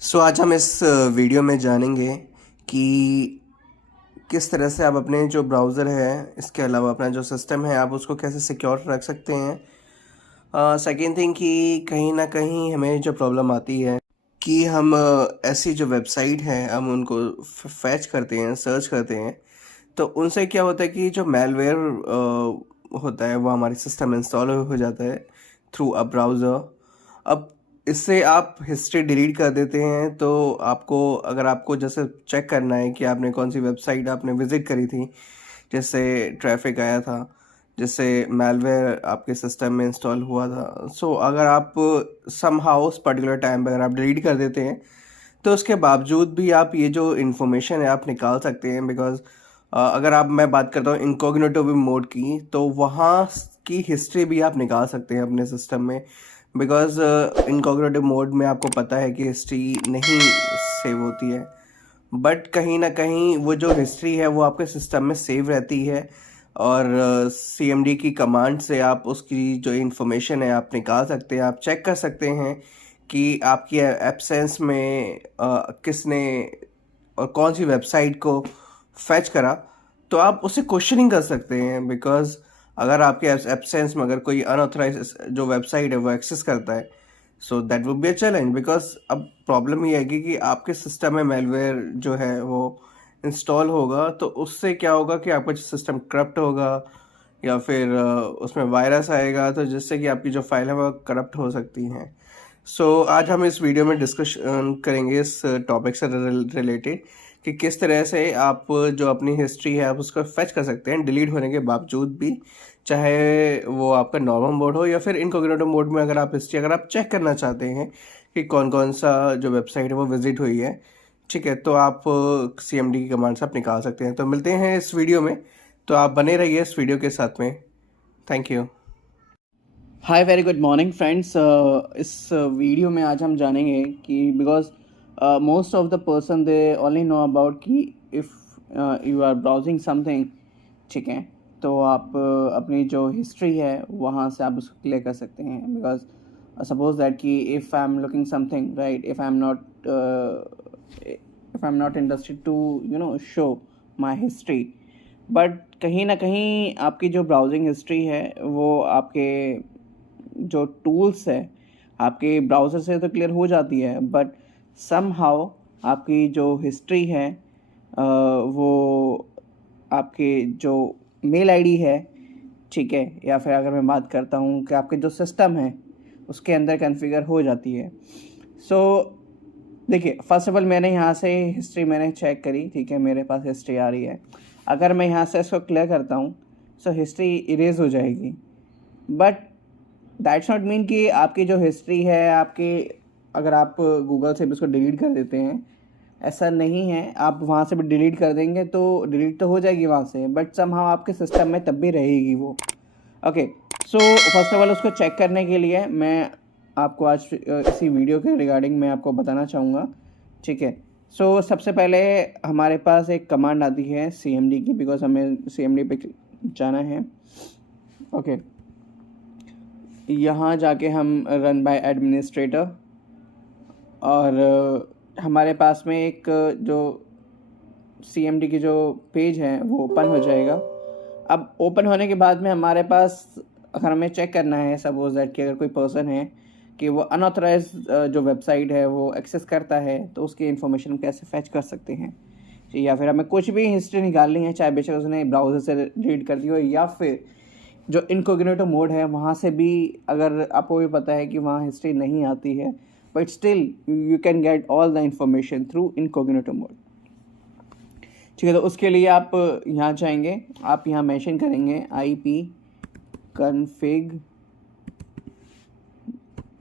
आज हम इस वीडियो में जानेंगे कि किस तरह से आप अपने जो ब्राउज़र है, इसके अलावा अपना जो सिस्टम है, आप उसको कैसे सिक्योर रख सकते हैं। सेकंड थिंग कि कहीं न कहीं हमें जो प्रॉब्लम आती है कि हम ऐसी जो वेबसाइट हैं, हम उनको फैच करते हैं, सर्च करते हैं, तो उनसे क्या होता है कि जो मैलवेयर होता है, वो हमारे सिस्टम में इंस्टॉल हो जाता है थ्रू अ ब्राउज़र। अब इससे आप हिस्ट्री डिलीट कर देते हैं, तो आपको अगर आपको जैसे चेक करना है कि आपने कौन-सी वेबसाइट आपने विज़िट करी थी, जिससे ट्रैफ़िक आया था, जिससे मैलवेयर आपके सिस्टम में इंस्टॉल हुआ था। अगर आप समहाउ उस पर्टिकुलर टाइम पे अगर आप डिलीट कर देते हैं, तो उसके बावजूद भी आप ये जो इन्फॉर्मेशन है आप निकाल सकते हैं बिकॉज़ अगर आप मैं बात करता हूँ इनकॉग्निटो मोड की, तो वहाँ की हिस्ट्री भी आप निकाल सकते हैं अपने सिस्टम में बिकॉज़ इनकॉग्निटो मोड में आपको पता है कि हिस्ट्री नहीं सेव होती है। बट कहीं न कहीं वो जो हिस्ट्री है वो आपके सिस्टम में सेव रहती है और सीएमडी की कमांड से आप उसकी जो इन्फॉर्मेशन है आप निकाल सकते हैं, आप चेक कर सकते हैं कि आपकी एब्सेंस में किसने और कौन-सी वेबसाइट को फेच करा, तो आप उससे क्वेश्चनिंग कर सकते हैं बिकॉज़ अगर आपके एब्सेंस में अगर कोई अनऑथराइज़ जो वेबसाइट है वो एक्सेस करता है, सो that would be a challenge because अब प्रॉब्लम ये आएगी कि आपके सिस्टम में मैलवेयर जो है वो इंस्टॉल होगा, तो उससे क्या होगा कि आपका जो सिस्टम करप्ट होगा या फिर उसमें वायरस आएगा, तो जिससे कि आपकी जो फाइल है वो करप्ट हो सकती हैं। आज हम इस वीडियो में डिस्कशन करेंगे इस टॉपिक से रिलेटेड कि किस तरह से आप जो अपनी हिस्ट्री है आप उसको फेच कर सकते हैं डिलीट होने के बावजूद भी, चाहे वो आपका नॉर्मल मोड हो या फिर इनकॉग्निटो मोड में। अगर आप चेक करना चाहते हैं कि कौन कौन सा जो वेबसाइट है वो विजिट हुई है, ठीक है, तो आप सीएमडी की कमांड से आप निकाल सकते हैं। तो मिलते हैं इस वीडियो में, तो आप बने रहिए इस वीडियो के साथ में। Thank you. Hi very good morning friends. इस वीडियो में आज हम जानेंगे कि because most of the person they only know about कि if you are browsing something, ठीक है, तो आप अपनी जो हिस्ट्री है वहाँ से आप उसको क्लियर कर सकते हैं। बिकॉज सपोज दैट कि if I am looking something right, if I am not interested to show my history, but कहीं ना कहीं आपकी जो ब्राउजिंग हिस्ट्री है वो आपके जो टूल्स है आपके ब्राउज़र से तो क्लियर हो जाती है, बट समहाउ आपकी जो हिस्ट्री है वो आपके जो मेल आईडी है, ठीक है, या फिर अगर मैं बात करता हूँ कि आपके जो सिस्टम है उसके अंदर कॉन्फ़िगर हो जाती है। सो देखिए, फर्स्ट ऑफ ऑल मैंने यहाँ से हिस्ट्री मैंने चेक करी, ठीक है, मेरे पास हिस्ट्री आ रही है। अगर मैं यहाँ से इसको क्लियर करता हूँ सो हिस्ट्री इरेज हो जाएगी, बट दैट्स नॉट मीन कि आपकी जो हिस्ट्री है आपकी, अगर आप गूगल से भी उसको डिलीट कर देते हैं, ऐसा नहीं है। आप वहाँ से भी डिलीट कर देंगे तो डिलीट तो हो जाएगी वहाँ से, बट समहाउ आपके सिस्टम में तब भी रहेगी वो। Okay, so first of all उसको चेक करने के लिए मैं आपको आज इसी वीडियो के रिगार्डिंग मैं आपको बताना चाहूँगा, ठीक है। सो सबसे पहले हमारे पास एक कमांड आती है CMD की, बिकॉज हमें CMD पे जाना है। ओके, यहाँ जाके हम रन बाय एडमिनिस्ट्रेटर, और हमारे पास में एक जो CMD की जो पेज है वो ओपन हो जाएगा। अब ओपन होने के बाद में हमारे पास, अगर हमें चेक करना है सपोज दैट कि अगर कोई पर्सन है कि वो अनऑथराइज जो वेबसाइट है वो एक्सेस करता है, तो उसकी इन्फॉर्मेशन कैसे फैच कर सकते हैं, या फिर हमें कुछ भी हिस्ट्री निकालनी है, चाहे बेशक उसने ब्राउज़र से रीड कर दी हो या फिर जो इनकॉग्निटो मोड है वहाँ से भी, अगर आपको भी पता है कि वहाँ हिस्ट्री नहीं आती है, but still you can get all the information through incognito mode, ठीक है। तो उसके लिए आप यहाँ जाएंगे, आप यहाँ मेंशन करेंगे IP config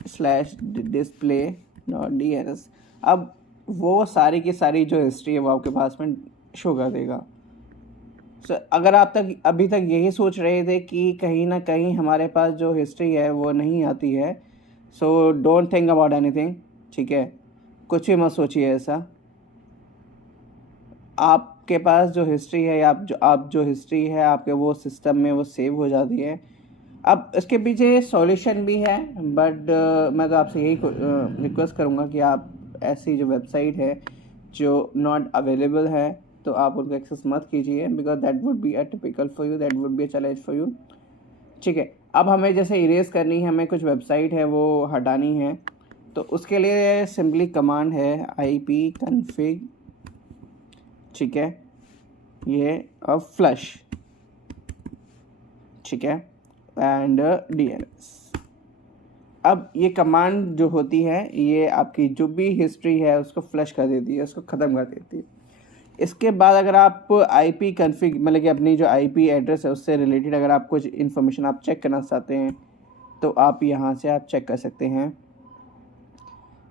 /display.dns। अब वो सारी की सारी जो हिस्ट्री है वो आपके पास में शो कर देगा। अगर आप अभी तक यही सोच रहे थे कि कहीं ना कहीं हमारे पास जो हिस्ट्री है वो नहीं आती है, so don't think about anything, ठीक है, कुछ भी मत सोचिए ऐसा। आपके पास जो हिस्ट्री है, आप जो हिस्ट्री है आपके वो सिस्टम में वो सेव हो जाती है। अब इसके पीछे सॉल्यूशन भी है, बट मैं तो आपसे यही रिक्वेस्ट करूँगा कि आप ऐसी जो वेबसाइट है जो नॉट अवेलेबल है तो आप उनको एक्सेस मत कीजिए, because that would be a typical for you, that would be a challenge for you. ठीक है, अब हमें जैसे इरेज करनी है, हमें कुछ वेबसाइट है वो हटानी है, तो उसके लिए सिंपली कमांड है ipconfig, ठीक है, ये अब फ्लश, ठीक है, एंड DNS। अब ये कमांड जो होती है ये आपकी जो भी हिस्ट्री है उसको फ्लश कर देती है, उसको ख़त्म कर देती है। इसके बाद अगर आप IP कन्फिग मतलब कि अपनी जो IP एड्रेस है उससे रिलेटेड अगर आप कुछ इन्फॉर्मेशन आप चेक करना चाहते हैं तो आप यहाँ से आप चेक कर सकते हैं,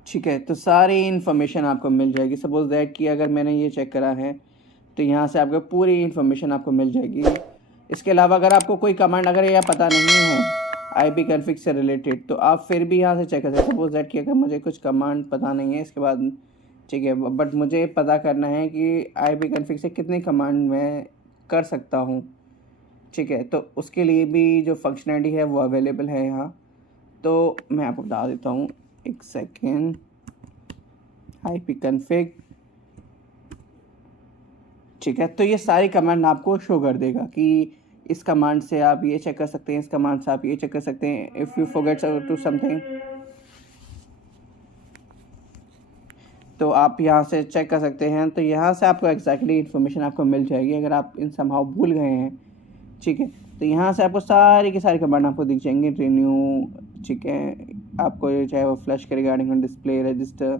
ठीक है। तो सारी इन्फॉर्मेशन आपको मिल जाएगी। सपोज दैट कि अगर मैंने ये चेक करा है तो यहाँ से आपको पूरी इन्फॉर्मेशन आपको मिल जाएगी। इसके अलावा अगर आपको कोई कमांड अगर यह पता नहीं है IP कन्फिग से रिलेटेड तो आप फिर भी यहाँ से चेक कर सकते हैं। सपोज दैट कि अगर मुझे कुछ कमांड पता नहीं है इसके बाद, ठीक है, बट मुझे पता करना है कि IP कन्फिग से कितनी कमांड मैं कर सकता हूँ, ठीक है, तो उसके लिए भी जो फंक्शनलिटी है वो अवेलेबल है यहाँ। तो मैं आपको बता देता हूँ, एक सेकेंड, IP कन्फिग, ठीक है। तो ये सारी कमांड आपको शो कर देगा कि इस कमांड से आप ये चेक कर सकते हैं, इस कमांड से आप ये चेक कर सकते हैं। If you forget to something तो आप यहाँ से चेक कर सकते हैं। तो यहाँ से आपको एग्जैक्टली इन्फॉर्मेशन आपको मिल जाएगी अगर आप इन समहाउ भूल गए हैं, ठीक है। तो यहाँ से आपको सारी की सारी कमांड आपको दिख जाएंगी, रिन्यू, ठीक है, आपको चाहे वो फ्लैश के रिगार्डिंग डिस्प्ले रजिस्टर,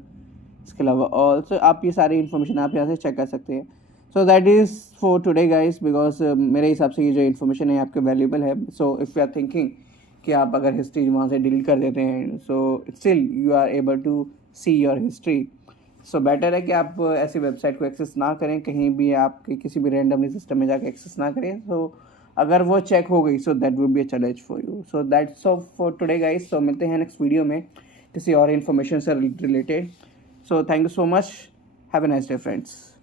इसके अलावा ऑल, सो आप ये सारी इन्फॉर्मेशन आप यहाँ से चेक कर सकते हैं। So that is for today guys, because मेरे हिसाब से ये जो इन्फॉर्मेशन है आपके वैल्यूबल है। So if you are thinking कि आप अगर हिस्ट्री वहाँ से डिलीट कर देते हैं so still you are able to see your history, so better है कि आप ऐसी वेबसाइट को एक्सेस ना करें, कहीं भी आप किसी भी रैंडमली सिस्टम में जाकर एक्सेस ना करें। सो अगर वो चेक हो गई so that would be a challenge for you. So that's all for today guys. सो मिलते हैं नेक्स्ट वीडियो में किसी और इन्फॉर्मेशन से related. So thank you so much, have a nice day friends.